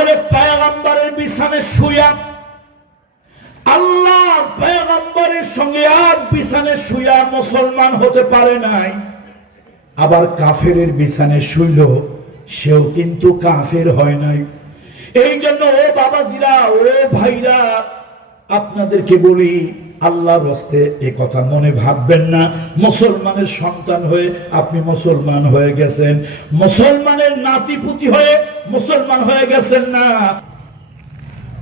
তাহলে পয়গম্বরের বিছানায় শুয়া আল্লাহ পয়গম্বরের সঙ্গে আর বিছানায় শুয়া মুসলমান হতে পারে নাই, আবার কাফেরের বিছানায় শুইল সেও কিন্তু কাফের হয় নাই। এই জন্য ও বাবাজিরা, ও ভাইরা, আপনাদেরকে বলি আল্লাহর রাস্তে এ কথা মনে ভাববেন না মুসলমানের সন্তান হয়ে আপনি মুসলমান হয়ে গেছেন, মুসলমানের নাতিপুতি হয়ে মুসলমান হয়ে গেছেন না।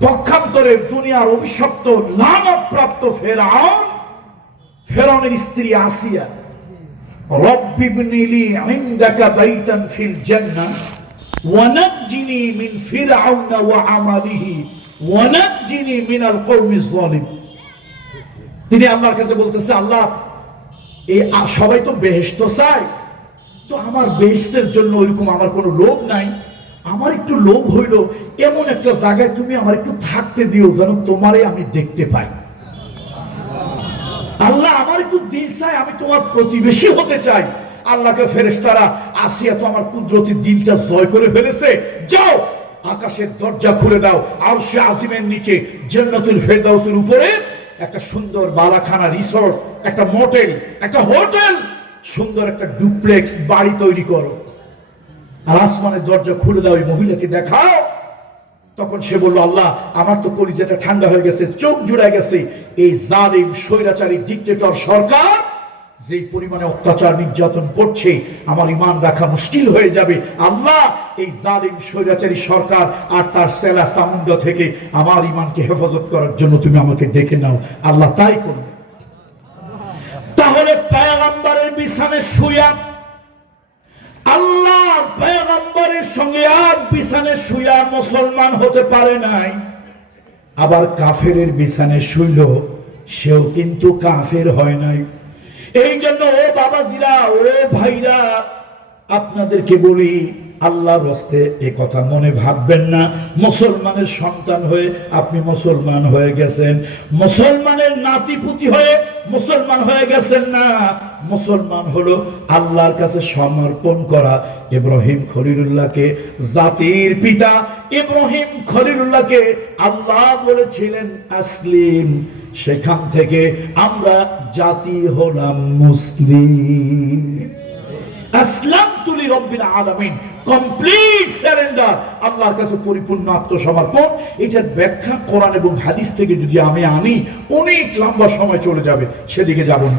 পক্ষান্তরে দুনিয়ার অভিশপ্ত লানতপ্রাপ্ত ফেরাউনের স্ত্রী আসিয়া, রব্বি ইবনি লি ইনদাকা বাইতান ফিল জান্নাহ ওয়া নাজ্জিনি মিন ফিরআউন ওয়া আমালিহি ওয়া নাজ্জিনি মিনাল কওমিজ যালিম। তিনি আল্লাহর কাছে বলতেছে, আল্লাহ এই সবাই তো বেহেশত চায়, তো আমার বেহেশতের জন্য ওইরকম আমার কোনো লোভ নাই, আমার একটু লোভ হইল এমন একটা জায়গায় তুমি আমার একটু থাকতে দিও যেন তোমারে আমি দেখতে পাই। আল্লাহ আমার একটু দিল চাই, আমি তোমার প্রতিবেশী হতে চাই। আল্লাহকে ফেরেশতারা, আসিয়া তো আমার কুদরতি দিলটা জয় করে ফেলেছে, যাও আকাশের দরজা খুলে দাও, আরশে আজিমের নিচে জান্নাতুল ফেরদাউসের উপরে একটা সুন্দর বালাখানা রিসোর্ট, একটা মোটেল, একটা হোটেল, সুন্দর একটা ডুপ্লেক্স বাড়ি তৈরি করো। আর আসমানের দরজা খুলে দাও, ওই মহিলাকে দেখাও। তখন সে বলল, আল্লাহ আমার তো কলিজাটা ঠান্ডা হয়ে গেছে, চোখ জুড়ে গেছে, এই জালিম স্বৈরাচারী ডিক্টেটর সরকার যেই পরিমাণে অত্যাচার নির্যাতন করছে আমার ঈমান রাখা মুশকিল হয়ে যাবে। আল্লাহ এই জালিম স্বৈরাচারী সরকার আর তার সেলা সামুন্ডা থেকে আমার ঈমানকে হেফাজত করার জন্য তুমি আমাকে ডেকে নাও। আল্লাহ তাই করবে। তাহলে পয়গম্বরের বিছানায় শুয়া আল্লাহ পয়গম্বরের সঙ্গে আর বিছানায় শুয়া মুসলমান হতে পারে নাই, আবার কাফেরের বিছানায় শুইল সেও কিন্তু কাফের হয় নাই। এই জন্য ও বাবাজিরা, ও ভাইরা, আপনাদেরকে বলি আল্লাহর রাস্তে এ কথা মনে ভাববেন না মুসলমানের সন্তান হয়ে আপনি মুসলমান হয়ে গেছেন, মুসলমানের নাতিপুতি হয়ে মুসলমান হয়ে গেছেন না। মুসলমান হলো আল্লাহর কাছে সমর্পণ করা। ইব্রাহিম খলিলুল্লাহকে, জাতির পিতা ইব্রাহিম খলিলুল্লাহকে আল্লাহ বলেছিলেন আসলিম, সেখান থেকে আমরা জাতি হলাম মুসলিম। আসলামতু লিরাব্বিল আলামিন, কমপ্লিট সারেন্ডার, আল্লাহর কাছে পরিপূর্ণ আত্মসমর্পণ। এটার ব্যাখ্যা কোরআন এবং হাদিস থেকে যদি আমি আনি অনেক লম্বা সময় চলে যাবে, সেদিকে যাব না।